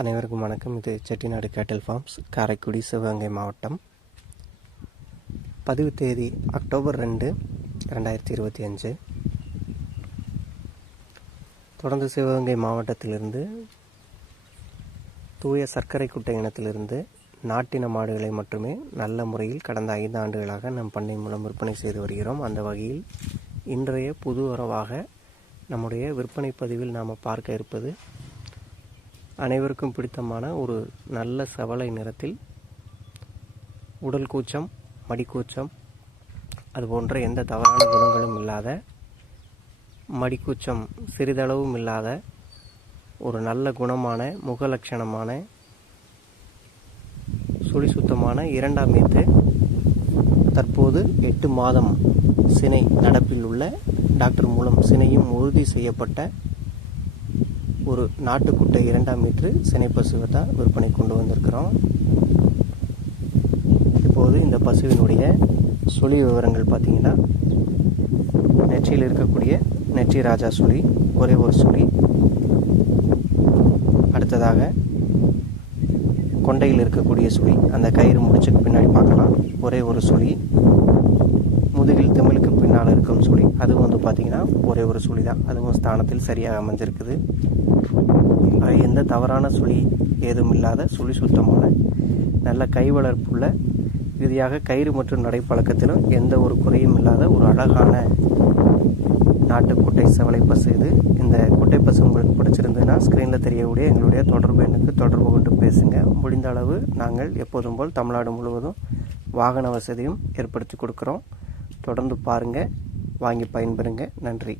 அனைவருக்கும் வணக்கம். இது செட்டிநாடு கேட்டல் ஃபார்ம்ஸ் காரைக்குடி சிவகங்கை மாவட்டம். பதிவு தேதி அக்டோபர் ரெண்டு ரெண்டாயிரத்தி இருபத்தி அஞ்சு. தொடர்ந்து சிவகங்கை மாவட்டத்திலிருந்து தூய சர்க்கரை குட்டை இனத்திலிருந்து நாட்டின மாடுகளை மட்டுமே நல்ல முறையில் கடந்த ஐந்து ஆண்டுகளாக நம் பண்ணை மூலம் விற்பனை செய்து வருகிறோம். அந்த வகையில் இன்றைய புது உறவாக நம்முடைய விற்பனை பதிவில் நாம் பார்க்க இருப்பது அனைவருக்கும் பிடித்தமான ஒரு நல்ல சவலை நிறத்தில் உடல் கூச்சம் மடிக்கூச்சம் அது போன்ற எந்த தவறான குணங்களும் இல்லாத மடிக்கூச்சம் சிறிதளவும் இல்லாத ஒரு நல்ல குணமான முகலட்சணமான சுழி சுத்தமான இரண்டாம் மீத்து தற்போது எட்டு மாதம் சினை நடப்பில் உள்ள டாக்டர் மூலம் சினையும் உறுதி செய்யப்பட்ட ஒரு நாட்டுக்குட்டை இரண்டாம் மீட்ரு சினை தான் விற்பனை கொண்டு வந்திருக்கிறோம். இப்போது இந்த பசுவினுடைய சுழி விவரங்கள் பார்த்தீங்கன்னா நெற்றியில் இருக்கக்கூடிய நெற்றி ராஜா சுழி ஒரே ஒரு சுழி. அடுத்ததாக கொண்டையில் இருக்கக்கூடிய சுழி அந்த கயிறு முடிச்சுக்கு பின்னாடி பார்க்கலாம். ஒரே ஒரு சுழி. பின்னால் இருக்கும் சுழி. அதுவும் வந்து பார்த்திங்கன்னா ஒரே ஒரு சுழி தான். அதுவும் ஸ்தானத்தில் சரியாக அமைஞ்சிருக்குது. எந்த தவறான சுழி ஏதும் இல்லாத சுழி சுத்தமான நல்ல கை வளர்ப்புள்ள இறுதியாக கயிறு மற்றும் நடைப்பழக்கத்திலும் எந்த ஒரு குறையும் இல்லாத ஒரு அழகான நாட்டு குட்டை சவலை பசு இது. இந்த குட்டை பஸ் உங்களுக்கு பிடிச்சிருந்ததுன்னா ஸ்க்ரீனில் தெரியக்கூடிய எங்களுடைய தொடர்பு எண்ணுக்கு தொடர்பு கொண்டு பேசுங்க. முடிந்த அளவு நாங்கள் எப்போதும் போல் தமிழ்நாடு முழுவதும் வாகன வசதியும் ஏற்படுத்தி கொடுக்குறோம். தொடர்ந்து பாருங்கள் வாங்கி பயன்பெறுங்க. நன்றி.